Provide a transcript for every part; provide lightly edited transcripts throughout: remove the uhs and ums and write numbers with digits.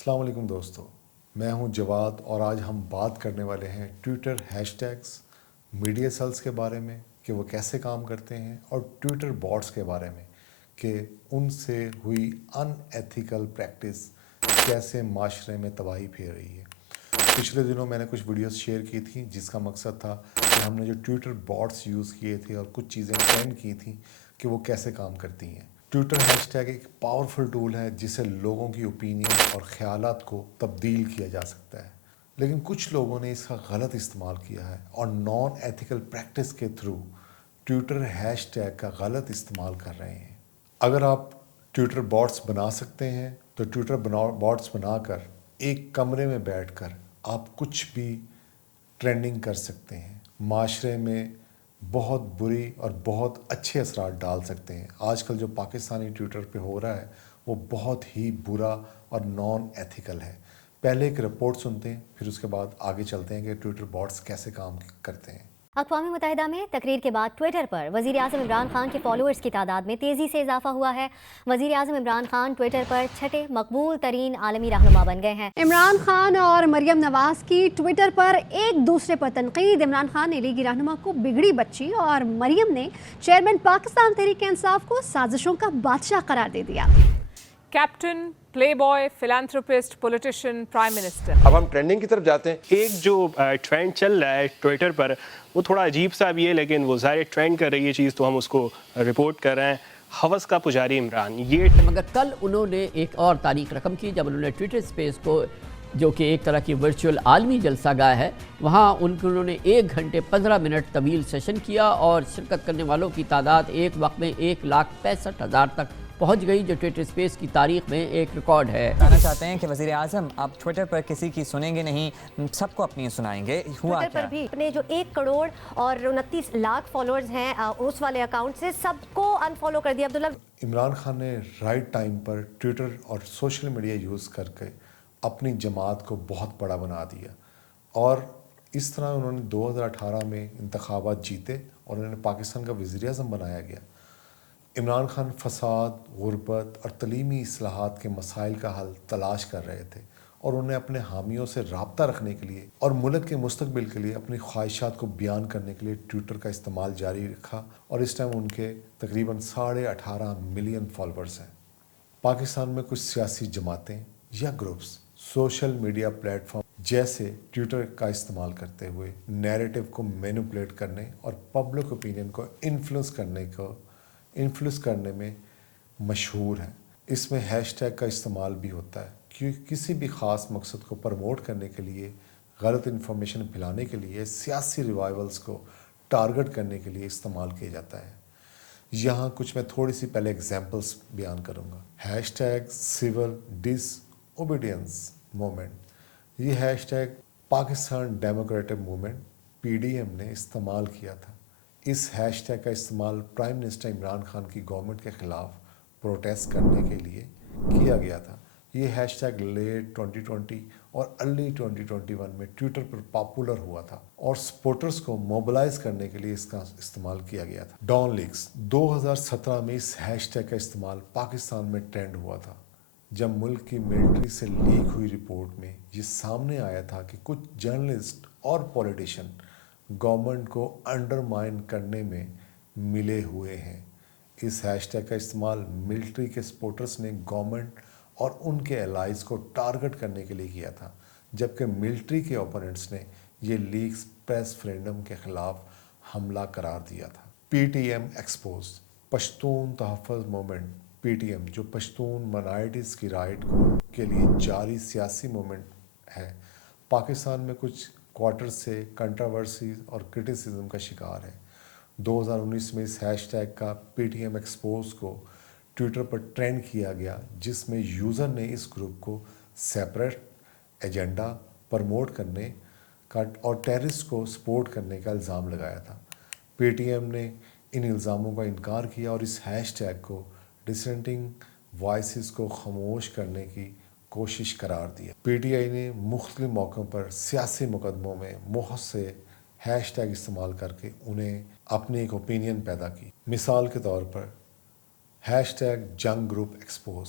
السلام علیکم دوستو، میں ہوں جواد اور آج ہم بات کرنے والے ہیں Twitter hashtags, media cells کے بارے میں کہ وہ کیسے کام کرتے ہیں، اور ٹویٹر بوٹس کے بارے میں کہ ان سے ہوئی ان ایتھیکل پریکٹس کیسے معاشرے میں تباہی پھیر رہی ہے۔ پچھلے دنوں میں نے کچھ ویڈیوز شیئر کی تھیں جس کا مقصد تھا کہ ہم نے جو ٹویٹر بوٹس یوز کیے تھے اور کچھ چیزیں ٹرینڈ کی تھیں کہ وہ کیسے کام کرتی ہیں۔ ٹویٹر ہیش ٹیگ ایک پاورفل ٹول ہے جسے لوگوں کی اوپینین اور خیالات کو تبدیل کیا جا سکتا ہے، لیکن کچھ لوگوں نے اس کا غلط استعمال کیا ہے اور نان ایتھیکل پریکٹس کے تھرو ٹویٹر ہیش ٹیگ کا غلط استعمال کر رہے ہیں۔ اگر آپ ٹویٹر بوٹس بنا سکتے ہیں تو ٹویٹر بوٹس بنا کر ایک کمرے میں بیٹھ کر آپ کچھ بھی ٹرینڈنگ کر سکتے ہیں، معاشرے میں بہت بری اور بہت اچھے اثرات ڈال سکتے ہیں۔ آج کل جو پاکستانی ٹویٹر پہ ہو رہا ہے وہ بہت ہی برا اور نان ایتھیکل ہے۔ پہلے ایک رپورٹ سنتے ہیں، پھر اس کے بعد آگے چلتے ہیں کہ ٹویٹر بوٹس کیسے کام کرتے ہیں۔ اقوام متحدہ میں تقریر کے بعد ٹویٹر پر وزیر اعظم عمران خان کے فالوورز کی تعداد میں تیزی سے اضافہ ہوا ہے۔ وزیر اعظم عمران خان ٹویٹر پر چھٹے مقبول ترین عالمی رہنما بن گئے ہیں۔ عمران خان اور مریم نواز کی ٹویٹر پر ایک دوسرے پر تنقید۔ عمران خان نے لیگی رہنما کو بگڑی بچی اور مریم نے چیئرمین پاکستان تحریک انصاف کو سازشوں کا بادشاہ قرار دے دیا۔ کیپٹن، پلے بوائے، فلانتھروپسٹ، پولیٹیشین، پرائم منسٹر۔ اب ہم ٹرینڈنگ کی طرف جاتے ہیں۔ ایک جو ٹرینڈ چل رہا ہے ٹویٹر پر وہ تھوڑا عجیب سا بھی ہے، لیکن وہ ظاہر ٹرینڈ کر رہی ہے چیز تو ہم اس کو رپورٹ کر رہے ہیں۔ ہوس کا پجاری عمران، یہ مگر کل انہوں نے ایک اور تاریخ رقم کی جب انہوں نے ٹویٹر سپیس کو، جو کہ ایک طرح کی ورچوئل عالمی جلسہ گاہ ہے، وہاں انہوں نے 1 گھنٹے 15 منٹ طویل سیشن کیا اور شرکت کرنے والوں کی تعداد ایک وقت میں 1,65,000 تک پہنچ گئی، جو ٹویٹر سپیس کی تاریخ میں ایک ریکارڈ ہے۔ کہنا چاہتے ہیں کہ وزیر اعظم آپ ٹویٹر پر کسی کی سنیں گے نہیں، سب کو اپنی سنائیں گے۔ ہوا ٹویٹر پر بھی اپنے جو 1 کروڑ اور 29 لاکھ فالوورز ہیں اس والے اکاؤنٹ سے سب کو انفالو کر دیا۔ عبداللہ، عمران خان نے رائٹ ٹائم پر ٹویٹر اور سوشل میڈیا یوز کر کے اپنی جماعت کو بہت بڑا بنا دیا، اور اس طرح انہوں نے 2018 میں انتخابات جیتے اور انہوں نے پاکستان کا وزیر اعظم بنایا گیا۔ عمران خان فساد، غربت اور تعلیمی اصلاحات کے مسائل کا حل تلاش کر رہے تھے، اور انہیں اپنے حامیوں سے رابطہ رکھنے کے لیے اور ملک کے مستقبل کے لیے اپنی خواہشات کو بیان کرنے کے لیے ٹویٹر کا استعمال جاری رکھا، اور اس ٹائم ان کے تقریباً 18.5 ملین فالوورز ہیں۔ پاکستان میں کچھ سیاسی جماعتیں یا groups social media plate form جیسے ٹویٹر کا استعمال کرتے ہوئے نیریٹو کو مینوپولیٹ کرنے اور پبلک اوپینین کو انفلوئنس کرنے میں مشہور ہیں۔ اس میں ہیش ٹیگ کا استعمال بھی ہوتا ہے، کیونکہ کسی بھی خاص مقصد کو پروموٹ کرنے کے لیے، غلط انفارمیشن پھیلانے کے لیے، سیاسی ریوائولز کو ٹارگٹ کرنے کے لیے استعمال کیا جاتا ہے۔ یہاں کچھ میں تھوڑی سی پہلے ایگزامپلس بیان کروں گا۔ ہیش ٹیگ سول ڈس اوبیڈینس موومنٹ، یہ hash tag Pakistan democratic movement PDM نے استعمال کیا تھا۔ اس ہیش ٹیگ کا استعمال پرائم منسٹر عمران خان کی گورنمنٹ کے خلاف پروٹیسٹ کرنے کے لیے کیا گیا تھا۔ یہ ہیش ٹیگ لیٹ 2020 اور ارلی 2021 میں ٹویٹر پر پاپولر ہوا تھا اور سپورٹرز کو موبلائز کرنے کے لیے اس کا استعمال کیا گیا تھا۔ ڈان لیکس 2017 میں اس ہیش ٹیگ کا استعمال پاکستان میں ٹرینڈ ہوا تھا، جب ملک کی ملٹری سے لیک ہوئی رپورٹ میں یہ سامنے آیا تھا کہ کچھ جرنلسٹ اور پولیٹیشین گورنمنٹ کو انڈرمائن کرنے میں ملے ہوئے ہیں۔ اس ہیش ٹیگ کا استعمال ملٹری کے سپورٹرز نے گورنمنٹ اور ان کے الائز کو ٹارگٹ کرنے کے لیے کیا تھا، جبکہ ملٹری کے اوپوننٹس نے یہ لیکس پریس فریڈم کے خلاف حملہ قرار دیا تھا۔ PTM ایکسپوز، پشتون تحفظ موومنٹ PTM، جو پشتون مائنارٹیز کی رائٹ کے لیے جاری سیاسی موومنٹ ہے، پاکستان میں کچھ کوارٹر سے کنٹراورسی اور کرٹیسزم کا شکار ہے۔ 2019 میں اس ہیش ٹیگ کا PTM ایکسپوز کو ٹویٹر پر ٹرینڈ کیا گیا، جس میں یوزر نے اس گروپ کو سیپریٹ ایجنڈا پروموٹ کرنے کا اور ٹیررسٹ کو سپورٹ کرنے کا الزام لگایا تھا۔ PTM نے ان الزاموں کا انکار کیا اور اس ہیش ٹیگ کو ڈسینٹنگ وائسز کو خاموش کرنے کی کوشش قرار دیا۔ PTI نے مختلف موقعوں پر سیاسی مقدموں میں بہت سے ہیش ٹیگ استعمال کر کے انہیں اپنی ایک اوپینین پیدا کی۔ مثال کے طور پر ہیش ٹیگ جنگ گروپ ایکسپوز،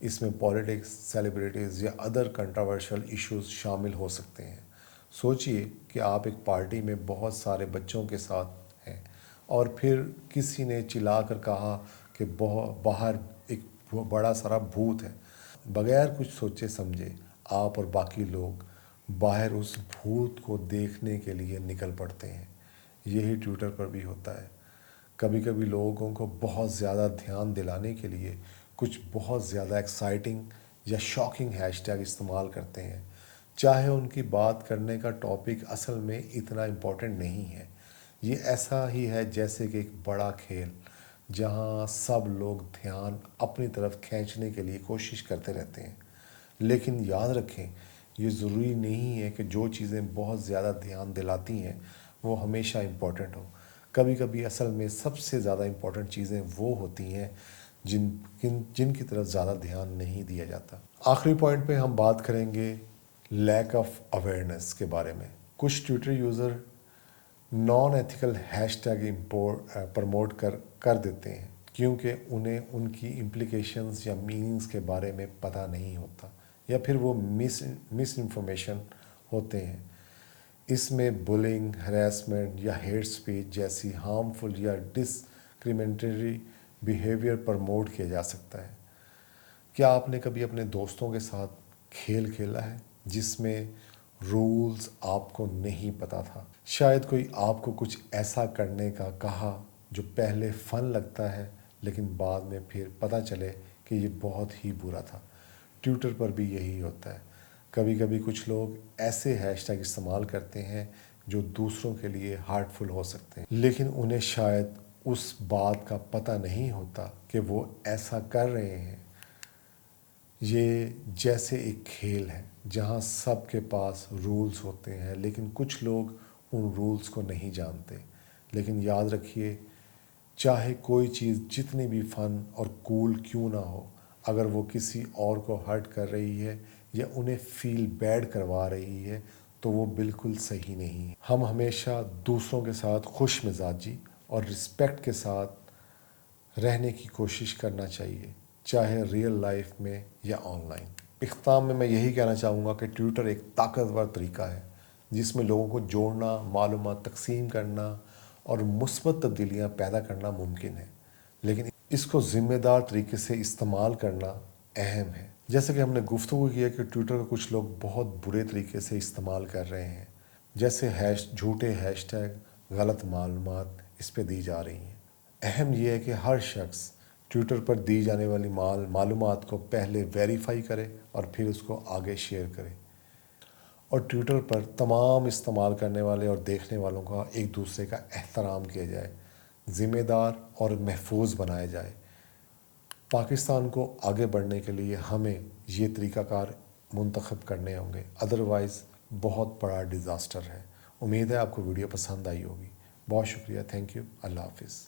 اس میں پالیٹکس، سیلیبریٹیز یا ادر کنٹروورشل ایشوز شامل ہو سکتے ہیں۔ سوچئے کہ آپ ایک پارٹی میں بہت سارے بچوں کے ساتھ ہیں اور پھر کسی نے چلا کر کہا کہ باہر ایک بڑا سارا بھوت ہے۔ بغیر کچھ سوچے سمجھے آپ اور باقی لوگ باہر اس بھوت کو دیکھنے کے لیے نکل پڑتے ہیں۔ یہی ٹویٹر پر بھی ہوتا ہے۔ کبھی کبھی لوگوں کو بہت زیادہ دھیان دلانے کے لیے کچھ بہت زیادہ ایکسائٹنگ یا شاکنگ ہیش ٹیگ استعمال کرتے ہیں، چاہے ان کی بات کرنے کا ٹاپک اصل میں اتنا امپورٹنٹ نہیں ہے۔ یہ ایسا ہی ہے جیسے کہ ایک بڑا کھیل جہاں سب لوگ دھیان اپنی طرف کھینچنے کے لیے کوشش کرتے رہتے ہیں۔ لیکن یاد رکھیں، یہ ضروری نہیں ہے کہ جو چیزیں بہت زیادہ دھیان دلاتی ہیں وہ ہمیشہ امپورٹنٹ ہو۔ کبھی کبھی اصل میں سب سے زیادہ امپورٹنٹ چیزیں وہ ہوتی ہیں جن کی طرف زیادہ دھیان نہیں دیا جاتا۔ آخری پوائنٹ پہ ہم بات کریں گے لیک آف اویئرنیس کے بارے میں۔ کچھ Twitter user naan ethical hash tag promote کر دیتے ہیں کیونکہ انہیں ان کی امپلیکیشنز یا میننگز کے بارے میں پتہ نہیں ہوتا، یا پھر وہ مس انفارمیشن ہوتے ہیں۔ اس میں بلنگ، ہراسمنٹ یا ہیٹ اسپیچ جیسی ہارمفل یا ڈسکریمنیٹری بیہیویئر پروموٹ کیا جا سکتا ہے۔ کیا آپ نے کبھی اپنے دوستوں کے ساتھ کھیل کھیلا ہے جس میں رولز آپ کو نہیں پتہ تھا؟ شاید کوئی آپ کو کچھ ایسا کرنے کا کہا جو پہلے فن لگتا ہے لیکن بعد میں پھر پتہ چلے کہ یہ بہت ہی برا تھا۔ ٹویٹر پر بھی یہی ہوتا ہے۔ کبھی کبھی کچھ لوگ ایسے ہیش ٹیگ استعمال کرتے ہیں جو دوسروں کے لیے ہارٹفل ہو سکتے ہیں، لیکن انہیں شاید اس بات کا پتہ نہیں ہوتا کہ وہ ایسا کر رہے ہیں۔ یہ جیسے ایک کھیل ہے جہاں سب کے پاس رولز ہوتے ہیں لیکن کچھ لوگ ان رولز کو نہیں جانتے۔ لیکن یاد رکھیے، چاہے کوئی چیز جتنی بھی فن اور کول کیوں نہ ہو، اگر وہ کسی اور کو ہرٹ کر رہی ہے یا انہیں فیل بیڈ کروا رہی ہے تو وہ بالکل صحیح نہیں ہے۔ ہم ہمیشہ دوسروں کے ساتھ خوش مزاجی اور رسپیکٹ کے ساتھ رہنے کی کوشش کرنا چاہیے، چاہے ریئل لائف میں یا آن لائن۔ اختتام میں یہی کہنا چاہوں گا کہ ٹویٹر ایک طاقتور طریقہ ہے جس میں لوگوں کو جوڑنا، معلومات تقسیم کرنا اور مثبت تبدیلیاں پیدا کرنا ممکن ہے، لیکن اس کو ذمہ دار طریقے سے استعمال کرنا اہم ہے۔ جیسے کہ ہم نے گفتگو کیا کہ ٹویٹر کو کچھ لوگ بہت برے طریقے سے استعمال کر رہے ہیں، جیسے جھوٹے ہیش ٹیگ، غلط معلومات اس پہ دی جا رہی ہیں۔ اہم یہ ہے کہ ہر شخص ٹویٹر پر دی جانے والی معلومات کو پہلے ویریفائی کرے اور پھر اس کو آگے شیئر کرے، اور ٹویٹر پر تمام استعمال کرنے والے اور دیکھنے والوں کا ایک دوسرے کا احترام کیا جائے، ذمہ دار اور محفوظ بنایا جائے۔ پاکستان کو آگے بڑھنے کے لیے ہمیں یہ طریقہ کار منتخب کرنے ہوں گے، ادروائز بہت بڑا ڈیزاسٹر ہے۔ امید ہے آپ کو ویڈیو پسند آئی ہوگی۔ بہت شکریہ، تھینک یو، اللہ حافظ۔